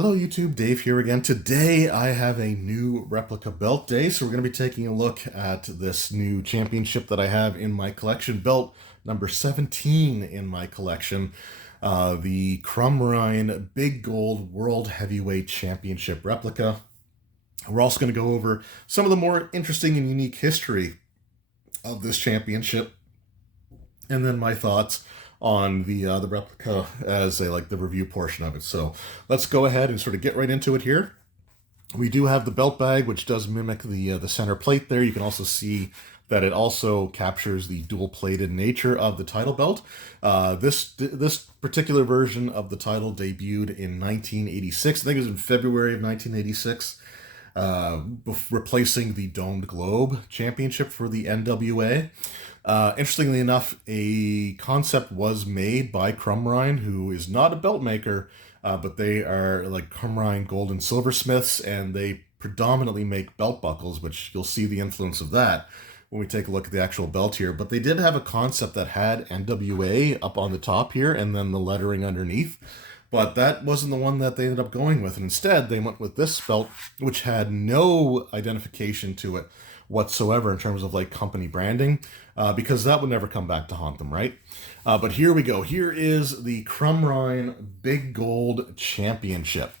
Hello YouTube, Dave here again. Today I have a new replica belt day, so we're going to be taking a look at this new championship that I have in my collection, belt number 17 in my collection, the Crumrine Big Gold World Heavyweight Championship replica. We're also going to go over some of the more interesting and unique history of this championship, and then my thoughts on the replica as the review portion of it. So let's go ahead and sort of get right into it here. We do have the belt bag, which does mimic the center plate there. You can also see that it also captures the dual-plated nature of the title belt. This particular version of the title debuted in 1986. I think it was in February of 1986. Replacing the Domed Globe Championship for the NWA. Interestingly enough, a concept was made by Crumrine, who is not a belt maker, but they are like Crumrine gold and silversmiths, and they predominantly make belt buckles, which you'll see the influence of that when we take a look at the actual belt here. But they did have a concept that had NWA up on the top here, and then the lettering underneath. But that wasn't the one that they ended up going with. And instead, they went with this belt, which had no identification to it whatsoever in terms of like company branding, because that would never come back to haunt them, right? But here we go. Here is the Crumrine Big Gold Championship.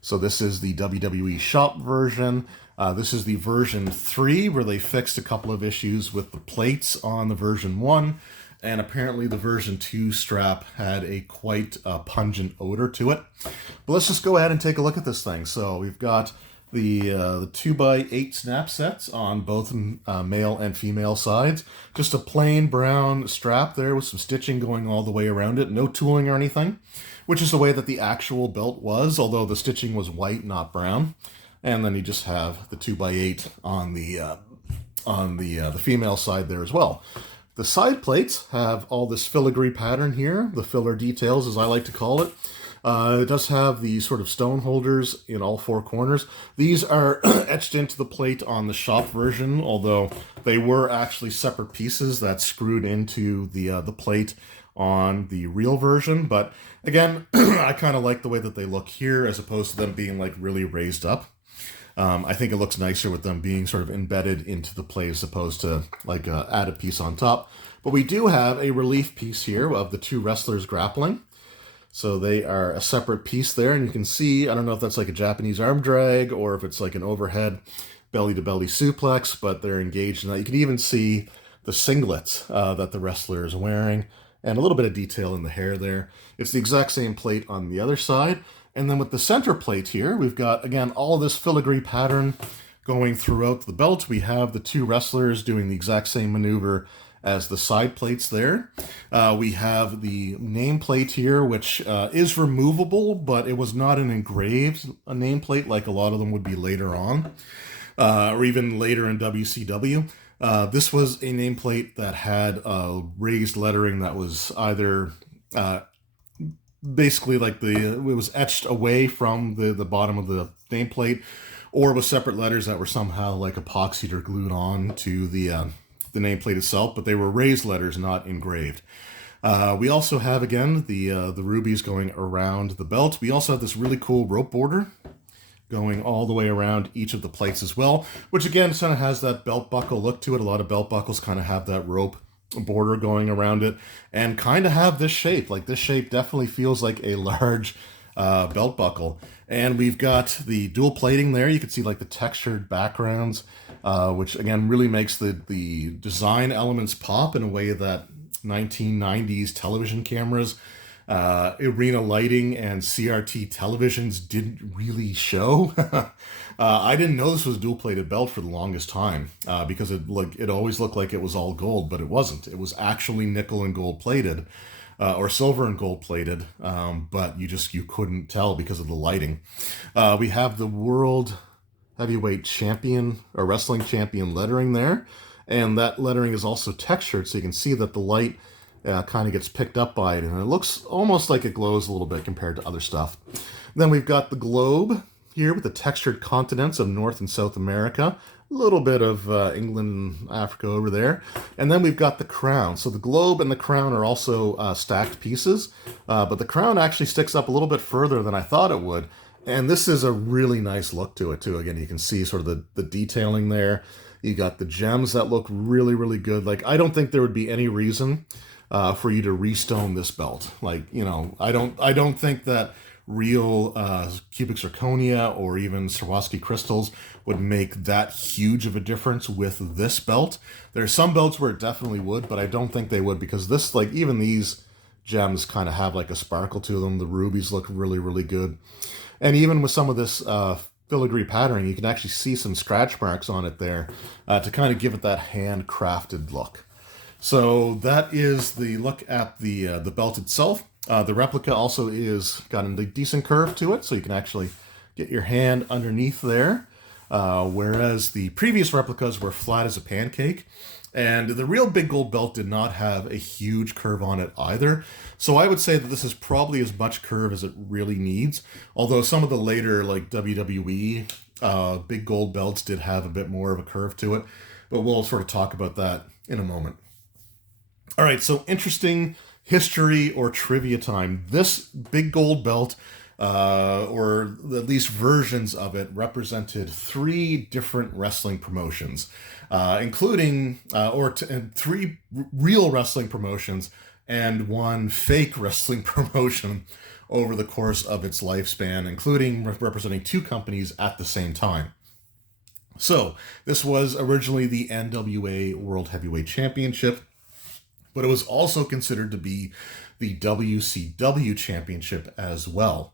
So this is the WWE shop version. This is the version 3, where they fixed a couple of issues with the plates on the version 1. And apparently the version 2 strap had a quite pungent odor to it. But let's just go ahead and take a look at this thing. So we've got the 2x8 snap sets on both male and female sides. Just a plain brown strap there with some stitching going all the way around it. No tooling or anything, which is the way that the actual belt was, although the stitching was white, not brown. And then you just have the 2x8 on the female side there as well. The side plates have all this filigree pattern here, the filler details as I like to call it. It does have the sort of stone holders in all 4 corners. These are etched into the plate on the shop version, although they were actually separate pieces that screwed into the plate on the real version. But again, I kind of like the way that they look here as opposed to them being like really raised up. I think it looks nicer with them being sort of embedded into the plate as opposed to like add a piece on top. But we do have a relief piece here of the 2 wrestlers grappling. So they are a separate piece there, and you can see, I don't know if that's like a Japanese arm drag or if it's like an overhead belly-to-belly suplex, but they're engaged in that. You can even see the singlets that the wrestler is wearing, and a little bit of detail in the hair there. It's the exact same plate on the other side. And then with the center plate here, we've got, again, all of this filigree pattern going throughout the belt. We have the 2 wrestlers doing the exact same maneuver as the side plates there. We have the nameplate here, which is removable, but it was not an engraved nameplate like a lot of them would be later on, or even later in WCW. This was a nameplate that had raised lettering that was either basically like it was etched away from the bottom of the nameplate, or with separate letters that were somehow like epoxied or glued on to the nameplate itself, but they were raised letters, not engraved. We also have, again, the rubies going around the belt. We also have this really cool rope border going all the way around each of the plates as well, which again kind of has that belt buckle look to it. A lot of belt buckles kind of have that rope border going around it and kind of have this shape. Like this shape definitely feels like a large belt buckle. And we've got the dual plating there. You can see like the textured backgrounds, which again really makes the design elements pop in a way that 1990s television cameras, arena lighting, and CRT televisions didn't really show. I didn't know this was a dual-plated belt for the longest time because it always looked like it was all gold, but it wasn't. It was actually nickel and gold plated, or silver and gold plated, but you couldn't tell because of the lighting. We have the World Heavyweight Champion or Wrestling Champion lettering there, and that lettering is also textured, so you can see that the light kind of gets picked up by it, and it looks almost like it glows a little bit compared to other stuff. Then we've got the globe here with the textured continents of North and South America, a little bit of England and Africa over there. And then we've got the crown. So the globe and the crown are also stacked pieces, but the crown actually sticks up a little bit further than I thought it would. And this is a really nice look to it, too. Again, you can see sort of the detailing there. You got the gems that look really, really good. Like, I don't think there would be any reason for you to restone this belt. Like, you know, I don't think that real cubic zirconia or even Swarovski crystals would make that huge of a difference with this belt. There's some belts where it definitely would, but I don't think they would, because this, like, even these gems kind of have like a sparkle to them. The rubies look really, really good. And even with some of this filigree patterning, you can actually see some scratch marks on it there to kind of give it that handcrafted look. So that is the look at the belt itself. The replica also is got a decent curve to it, so you can actually get your hand underneath there. Whereas the previous replicas were flat as a pancake. And the real big gold belt did not have a huge curve on it either. So I would say that this is probably as much curve as it really needs. Although some of the later, like WWE big gold belts did have a bit more of a curve to it. But we'll sort of talk about that in a moment. All right, so interesting history or trivia time. This big gold belt, or at least versions of it, represented 3 different wrestling promotions, including and 3 real wrestling promotions and 1 fake wrestling promotion over the course of its lifespan, including representing 2 companies at the same time. So this was originally the NWA World Heavyweight Championship, but it was also considered to be the WCW Championship as well.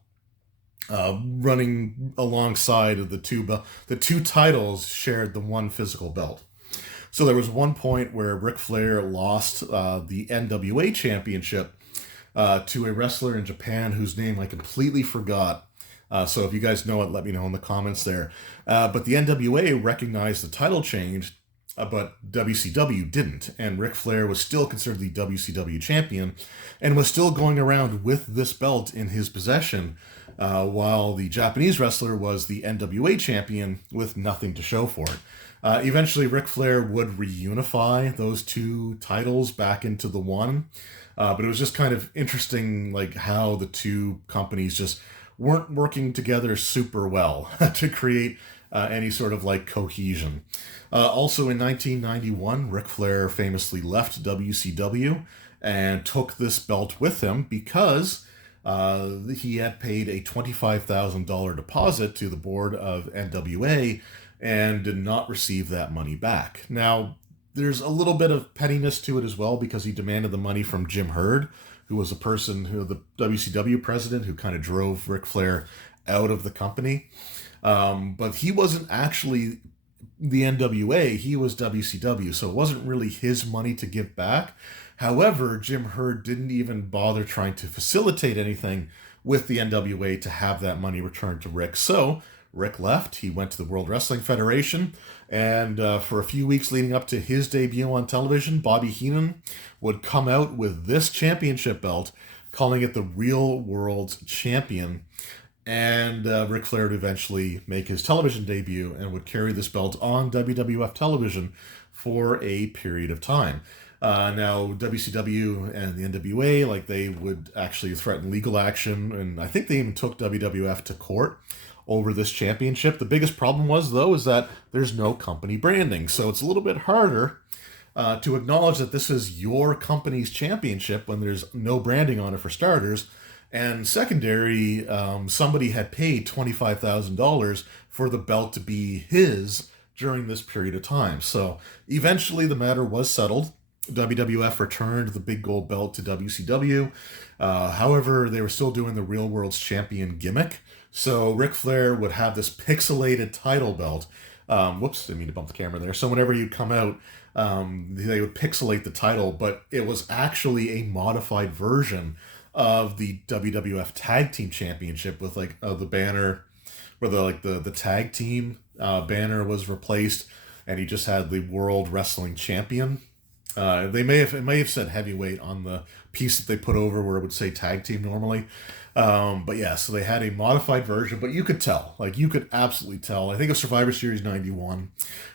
Running alongside of the two titles shared the 1 physical belt. So there was one point where Ric Flair lost the NWA Championship to a wrestler in Japan whose name I completely forgot. So if you guys know it, let me know in the comments there. But the NWA recognized the title change, but WCW didn't, and Ric Flair was still considered the WCW champion and was still going around with this belt in his possession, while the Japanese wrestler was the NWA champion with nothing to show for it. Eventually, Ric Flair would reunify those 2 titles back into the one, but it was just kind of interesting, like how the 2 companies just weren't working together super well to create any sort of like cohesion. Also in 1991, Ric Flair famously left WCW and took this belt with him because he had paid a $25,000 deposit to the board of NWA and did not receive that money back. Now, there's a little bit of pettiness to it as well because he demanded the money from Jim Herd, who was the WCW president who kind of drove Ric Flair out of the company. But he wasn't actually the NWA, he was WCW, so it wasn't really his money to give back. However, Jim Herd didn't even bother trying to facilitate anything with the NWA to have that money returned to Rick. So Rick left, he went to the World Wrestling Federation, and for a few weeks leading up to his debut on television, Bobby Heenan would come out with this championship belt, calling it the Real World Champion. And Ric Flair would eventually make his television debut and would carry this belt on WWF television for a period of time. Now, WCW and the NWA, like, they would actually threaten legal action, and I think they even took WWF to court over this championship. The biggest problem was, though, is that there's no company branding, so it's a little bit harder to acknowledge that this is your company's championship when there's no branding on it, for starters. And secondary, somebody had paid $25,000 for the belt to be his during this period of time. So eventually the matter was settled. WWF returned the big gold belt to WCW. However, they were still doing the Real World's Champion gimmick. So Ric Flair would have this pixelated title belt. Whoops, didn't mean to bump the camera there. So whenever you come out, they would pixelate the title, but it was actually a modified version of the WWF Tag Team Championship with like the banner where the tag team banner was replaced, and he just had the World Wrestling Champion. It may have said heavyweight on the piece that they put over where it would say tag team normally. But yeah, so they had a modified version, but you could absolutely tell. I think of Survivor Series 91,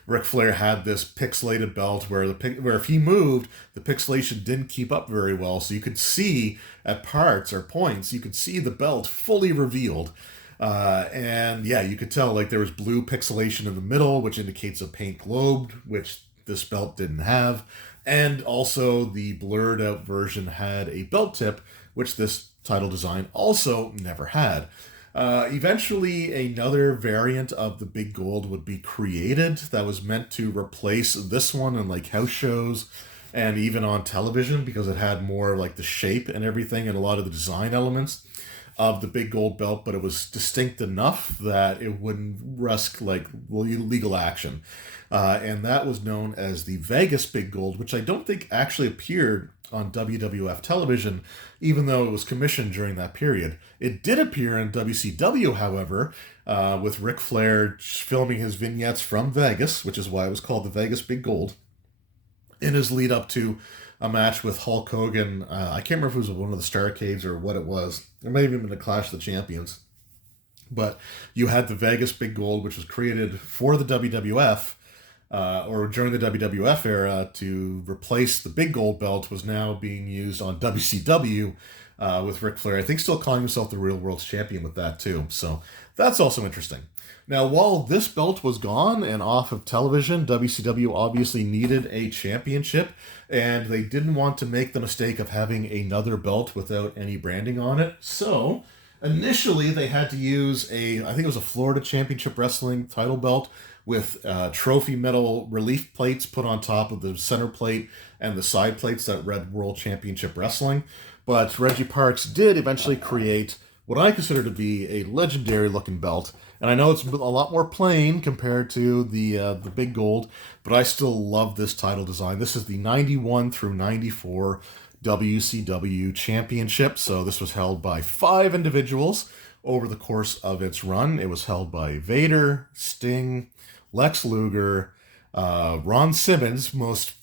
Ric Flair had this pixelated belt where if he moved, the pixelation didn't keep up very well. So you could see at parts or points, you could see the belt fully revealed. And yeah, you could tell like there was blue pixelation in the middle, which indicates a paint globe, which this belt didn't have. And also the blurred out version had a belt tip, which this title design also never had. Eventually, another variant of the big gold would be created that was meant to replace this one in like house shows and even on television because it had more like the shape and everything and a lot of the design elements of the big gold belt, but it was distinct enough that it wouldn't risk like legal action. And that was known as the Vegas Big Gold, which I don't think actually appeared on WWF television, even though it was commissioned during that period. It did appear in WCW, however, with Ric Flair filming his vignettes from Vegas, which is why it was called the Vegas Big Gold, in his lead up to a match with Hulk Hogan. I can't remember if it was one of the Starrcades or what it was. It may have even been a Clash of the Champions. But you had the Vegas Big Gold, which was created for the WWF, or during the WWF era to replace the Big Gold belt, was now being used on WCW with Ric Flair. I think still calling himself the Real World's Champion with that too. So that's also interesting. Now, while this belt was gone and off of television, WCW obviously needed a championship, and they didn't want to make the mistake of having another belt without any branding on it. So initially, they had to use I think it was a Florida Championship Wrestling title belt with trophy metal relief plates put on top of the center plate and the side plates that read World Championship Wrestling. But Reggie Parks did eventually create what I consider to be a legendary looking belt. And I know it's a lot more plain compared to the Big Gold, but I still love this title design. This is the 91 through 94 WCW Championship. So this was held by 5 individuals over the course of its run. It was held by Vader, Sting, Lex Luger, Ron Simmons, most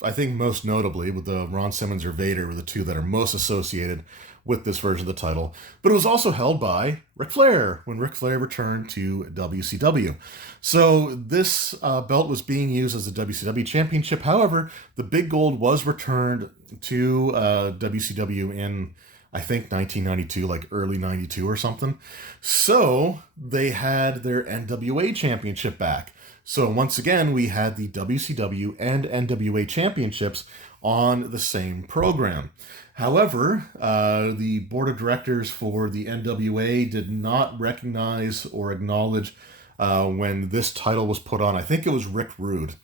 notably, with the Ron Simmons or Vader were the two that are most associated with this version of the title. But it was also held by Ric Flair when Ric Flair returned to WCW. So this belt was being used as the WCW Championship. However, the Big Gold was returned to WCW in, I think, 1992, like early 92 or something. So they had their NWA Championship back. So once again, we had the WCW and NWA Championships on the same program. However, the board of directors for the NWA did not recognize or acknowledge when this title was put on. I think it was Rick Rude.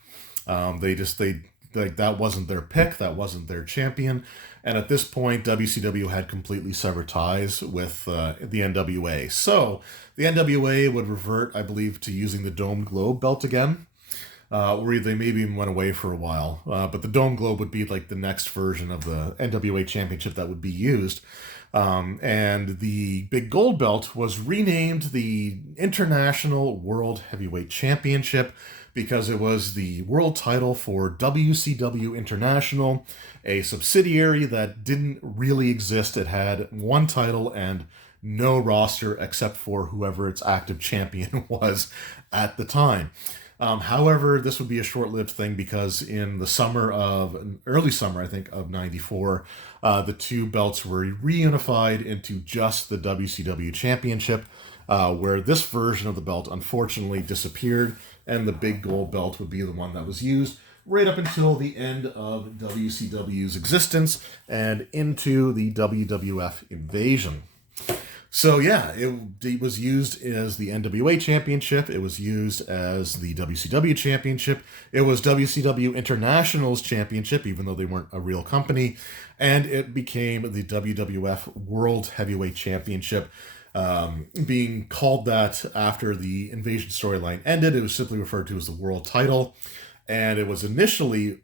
That wasn't their pick, that wasn't their champion, and at this point, WCW had completely severed ties with the NWA. So the NWA would revert, I believe, to using the Dome Globe belt again. Or they maybe even went away for a while. But the Dome Globe would be like the next version of the NWA Championship that would be used. And the Big Gold Belt was renamed the International World Heavyweight Championship because it was the world title for WCW International, a subsidiary that didn't really exist. It had one title and no roster except for whoever its active champion was at the time. However, this would be a short-lived thing because in the early summer, I think, of 94, the two belts were reunified into just the WCW Championship, where this version of the belt unfortunately disappeared, and the Big Gold belt would be the one that was used right up until the end of WCW's existence and into the WWF invasion. So yeah, it was used as the NWA Championship. It was used as the WCW Championship. It was WCW International's Championship, even though they weren't a real company. And it became the WWF World Heavyweight Championship, being called that after the Invasion storyline ended. It was simply referred to as the world title. And it was initially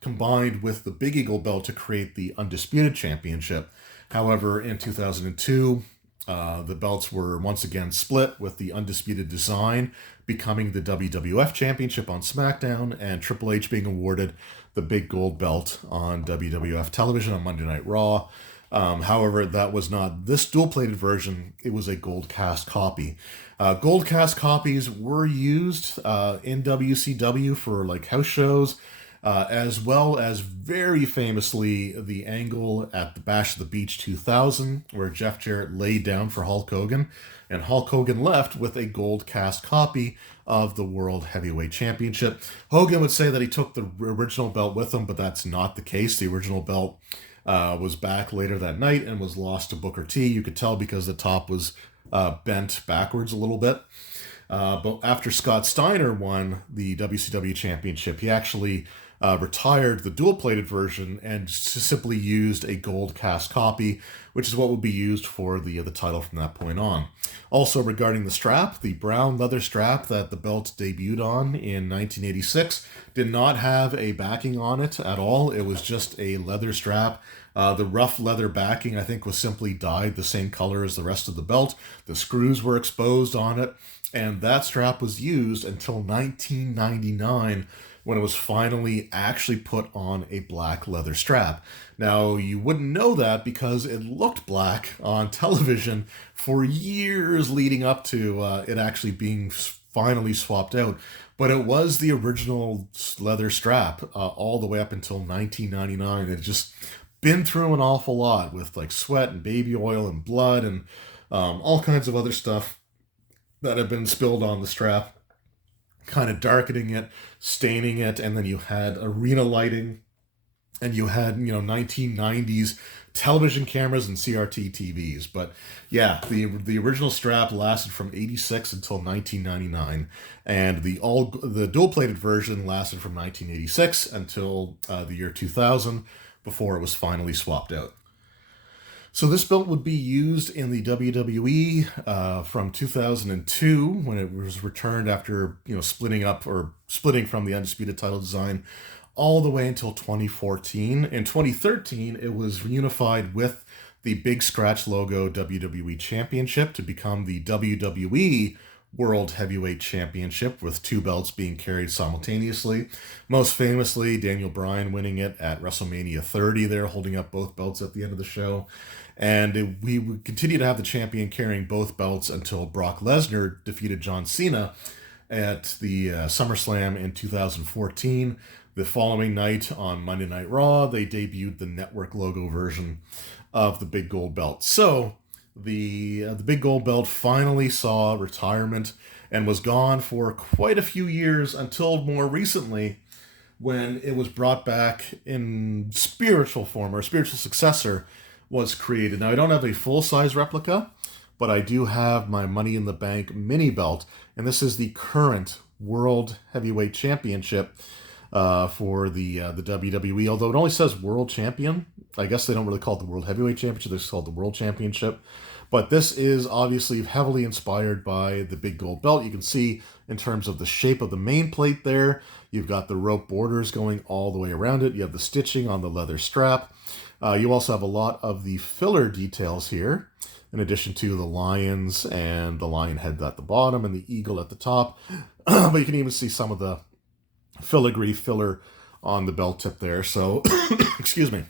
combined with the Big Eagle belt to create the Undisputed Championship. However, in 2002... the belts were once again split, with the Undisputed design becoming the WWF Championship on SmackDown and Triple H being awarded the Big Gold belt on WWF television on Monday Night Raw. However, that was not this dual-plated version. It was a gold cast copy. Gold cast copies were used in WCW for like house shows. as well as very famously the angle at the Bash of the Beach 2000, where Jeff Jarrett laid down for Hulk Hogan, and Hulk Hogan left with a gold cast copy of the World Heavyweight Championship. Hogan would say that he took the original belt with him, but that's not the case. The original belt was back later that night and was lost to Booker T. You could tell because the top was bent backwards a little bit. But after Scott Steiner won the WCW Championship, he actually retired the dual-plated version and simply used a gold cast copy, which is what would be used for the title from that point on. Also, regarding the strap, the brown leather strap that the belt debuted on in 1986 did not have a backing on it at all. It was just a leather strap. The rough leather backing, I think, was simply dyed the same color as the rest of the belt. The screws were exposed on it, and that strap was used until 1999, when it was finally actually put on a black leather strap. Now, you wouldn't know that because it looked black on television for years leading up to it actually being finally swapped out. But it was the original leather strap all the way up until 1999. It just been through an awful lot with like sweat and baby oil and blood and all kinds of other stuff that have been spilled on the strap, kind of darkening it, staining it, and then you had arena lighting, and you had, 1990s television cameras and CRT TVs. But yeah, the original strap lasted from 86 until 1999, and the dual-plated version lasted from 1986 until the year 2000, before it was finally swapped out. So this belt would be used in the WWE from 2002, when it was returned after splitting from the Undisputed title design, all the way until 2014. In 2013, it was reunified with the Big Scratch logo WWE Championship to become the WWE World Heavyweight Championship, with two belts being carried simultaneously. Most famously, Daniel Bryan winning it at WrestleMania 30 there, holding up both belts at the end of the show. And we would continue to have the champion carrying both belts until Brock Lesnar defeated John Cena at the SummerSlam in 2014. The following night on Monday Night Raw, they debuted the network logo version of the big gold belt. So the big gold belt finally saw retirement and was gone for quite a few years, until more recently, when it was brought back in spiritual form, or a spiritual successor was created. Now, I don't have a full-size replica, but I do have my Money in the Bank mini belt, and this is the current World Heavyweight Championship for the WWE. Although it only says World Champion, I guess they don't really call it the World Heavyweight Championship, they just call it the World Championship. But this is obviously heavily inspired by the big gold belt. You can see in terms of the shape of the main plate there, you've got the rope borders going all the way around it. You have the stitching on the leather strap. You also have a lot of the filler details here, in addition to the lions and the lion head at the bottom and the eagle at the top. But you can even see some of the filigree filler on the belt tip there. So, excuse me.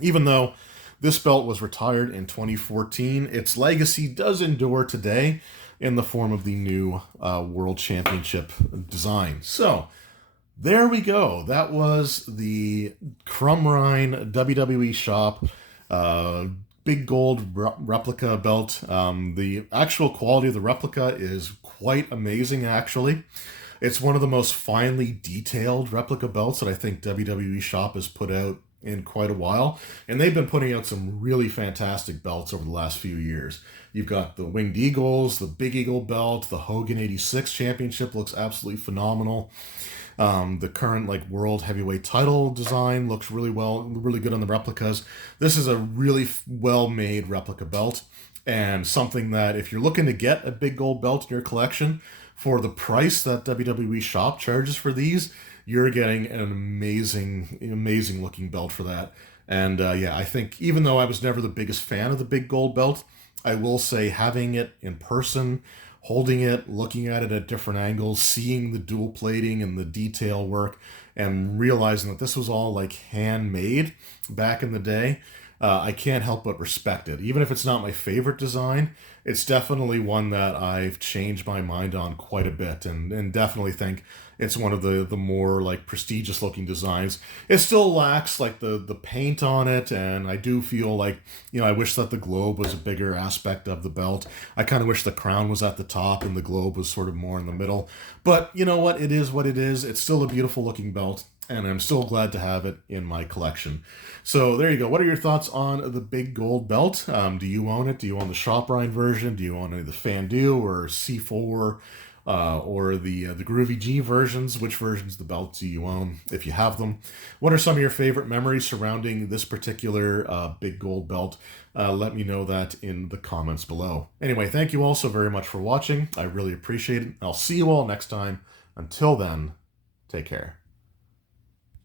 Even though this belt was retired in 2014, its legacy does endure today in the form of the new World Championship design. So, there we go. That was the Crumrine WWE shop big gold replica belt. The actual quality of the replica is quite amazing, actually. It's one of the most finely detailed replica belts that I think WWE shop has put out in quite a while. And they've been putting out some really fantastic belts over the last few years. You've got the Winged Eagles, the Big Eagle belt, the Hogan 86 Championship looks absolutely phenomenal. The current World Heavyweight title design looks really good on the replicas. This is a really well-made replica belt, and something that if you're looking to get a big gold belt in your collection, for the price that WWE shop charges for these, you're getting an amazing looking belt for that. And I think even though I was never the biggest fan of the big gold belt, I will say having it in person, holding it, looking at it at different angles, seeing the dual plating and the detail work, and realizing that this was all handmade back in the day, I can't help but respect it. Even if it's not my favorite design, it's definitely one that I've changed my mind on quite a bit, and definitely think it's one of the more like prestigious looking designs. It still lacks like the paint on it, and I do feel like, I wish that the globe was a bigger aspect of the belt. I kind of wish the crown was at the top and the globe was sort of more in the middle. But you know what? It is what it is. It's still a beautiful looking belt, and I'm still glad to have it in my collection. So there you go. What are your thoughts on the big gold belt? Do you own it? Do you own the Shoprine version? Do you own any of the Fandue or C4 or the Groovy G versions? Which versions of the belt do you own, if you have them? What are some of your favorite memories surrounding this particular big gold belt? Let me know that in the comments below. Anyway, thank you all so very much for watching. I really appreciate it. I'll see you all next time. Until then, take care.